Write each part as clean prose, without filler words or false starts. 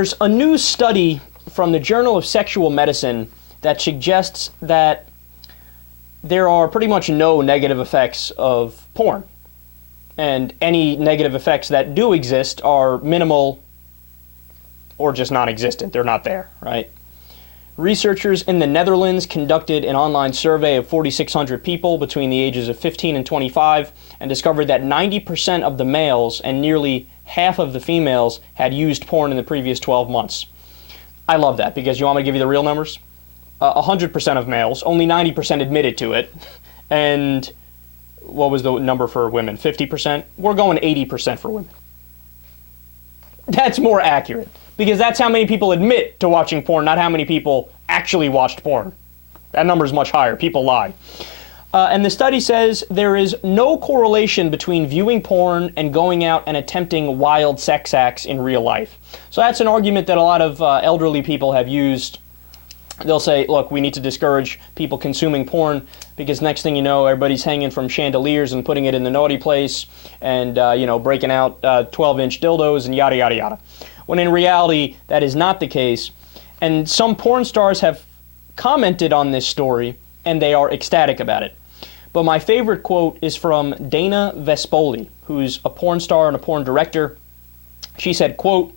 There's a new study from the Journal of Sexual Medicine that suggests that there are pretty much no negative effects of porn. And any negative effects that do exist are minimal or just non-existent. They're not there, right? Researchers in the Netherlands conducted an online survey of 4,600 people between the ages of 15 and 25 and discovered that 90% of the males and nearly half of the females had used porn in the previous 12 months. I love that because you want me to give you the real numbers? 100% of males, only 90% admitted to it. And what was the number for women? 50%? We're going 80% for women. That's more accurate because that's how many people admit to watching porn, not how many people actually watched porn. That number is much higher. People lie. And the study says there is no correlation between viewing porn and going out and attempting wild sex acts in real life. So that's an argument that a lot of elderly people have used. They'll say, look, we need to discourage people consuming porn because next thing you know, everybody's hanging from chandeliers and putting it in the naughty place and, breaking out 12-inch dildos and yada, yada, yada. When in reality, that is not the case. And some porn stars have commented on this story and they are ecstatic about it. But my favorite quote is from Dana Vespoli, who's a porn star and a porn director. She said, quote,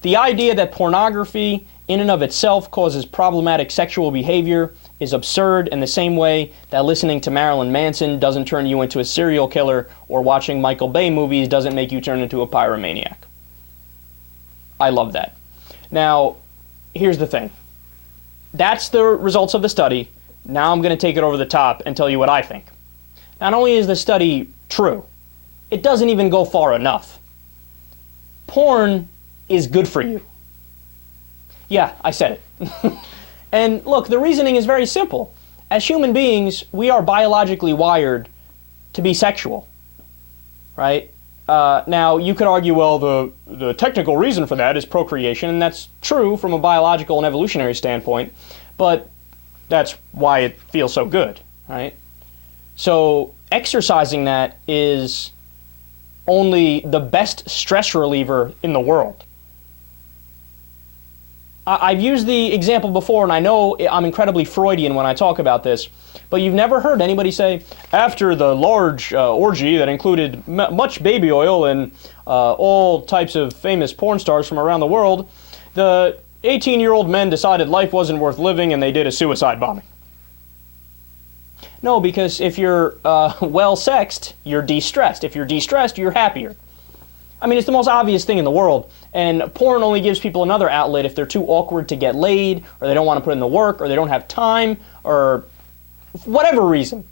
"The idea that pornography in and of itself causes problematic sexual behavior is absurd in the same way that listening to Marilyn Manson doesn't turn you into a serial killer or watching Michael Bay movies doesn't make you turn into a pyromaniac." I love that. Now, here's the thing. That's the results of the study. Now I'm going to take it over the top and tell you what I think. Not only is the study true, it doesn't even go far enough. Porn is good for you. Yeah, I said it. And look, the reasoning is very simple. As human beings, we are biologically wired to be sexual, right? Now, you could argue, well, the technical reason for that is procreation, and that's true from a biological and evolutionary standpoint, but that's why it feels so good, right? So exercising that is only the best stress reliever in the world. I've used the example before, and I know I'm incredibly Freudian when I talk about this, but you've never heard anybody say, after the large orgy that included much baby oil and all types of famous porn stars from around the world, the 18-year-old men decided life wasn't worth living and they did a suicide bombing. No, because if you're well-sexed, you're de-stressed. If you're de-stressed, you're happier. I mean, it's the most obvious thing in the world, and porn only gives people another outlet if they're too awkward to get laid, or they don't want to put in the work, or they don't have time, or whatever reason.